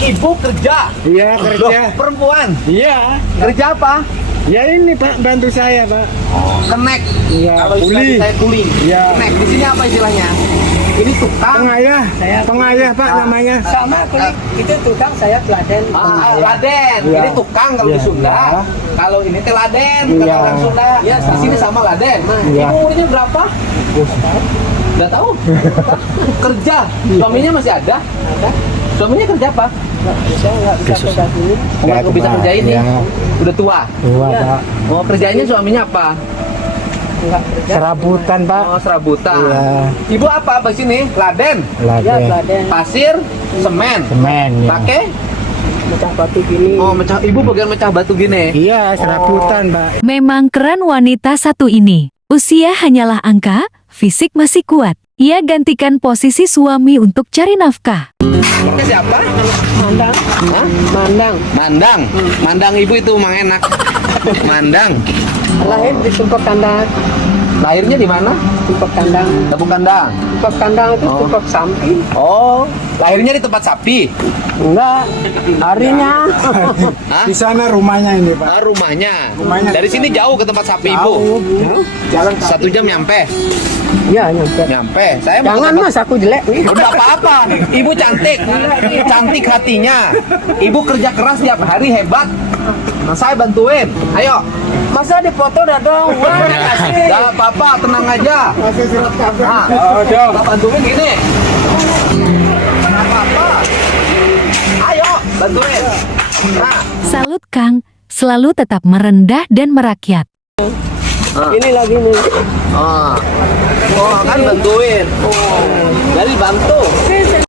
ibu kerja. Iya, kerja. Loh, perempuan. Iya. Kerja apa? Ya ini Pak, bantu saya Pak. Kenek. Iya, Kalau istilah kuli. saya kuli. Iya. Kenek. Di sini apa istilahnya? Ini tukang. Pengayah, pengayah Pak namanya. Sama kulit itu tukang, saya teladen. Laden. Iya. Ini tukang kalau di Sunda. Iya. Kalau ini teladen Iya. kata orang Sunda. Iya, Di sini sama laden. Iya. Ibu umurnya berapa? Nggak tahu. Kerja. Suaminya masih ada? Ada. Suaminya kerja apa? Saya nggak bisa kerja dulu. Nggak bisa kerja ini. Ya. Udah tua. Tua Iya. Pak. Oh, kerjanya suaminya apa? Nggak kerja. Serabutan Pak. Oh, serabutan. Iya. Ibu apa di sini? Laden, Ya, Laden. teladen. pasir, semen. Semen ya. Pakai? Mecah batu gini. Oh, mecah. Ibu bagian mecah batu gini. Iya, serabutan Pak. Memang keren wanita satu ini. Usia hanyalah angka, fisik masih kuat. Ia gantikan posisi suami untuk cari nafkah. Pakai siapa? Mandang. Hah? Mandang. Mandang. Mandang ibu itu emang enak. Mandang. Lahir di Tumpek Kandang. Lahirnya di mana? Tumpek Kandang. Tepung kandang. Tumpek Kandang itu Oh. tumpek samping. Oh, lahirnya di tempat sapi. Enggak. Harinya. Hah? Di sana rumahnya ini Pak. Ah, rumahnya. Rumahnya. Dari sini jauh ke tempat sapi ibu. Jalan 1 jam nyampe. Ya, nyampe. Nyampe. Saya mau Jangan ke tempat- mas, aku jelek nih. Udah apa-apa. Ibu cantik. Cantik hatinya. Ibu kerja keras tiap hari hebat. Nah, saya bantuin. Ayo. Masa dipoto dah dong. Wah, kasih. Gak apa-apa, tenang aja. Masih surat kabar. Nah, kita bantuin gini. Gak apa-apa. Ayo, bantuin. Nah, Salut Kang, selalu tetap merendah dan merakyat. Ini lagi nih. oh, kan bantuin. Oh, jadi bantu.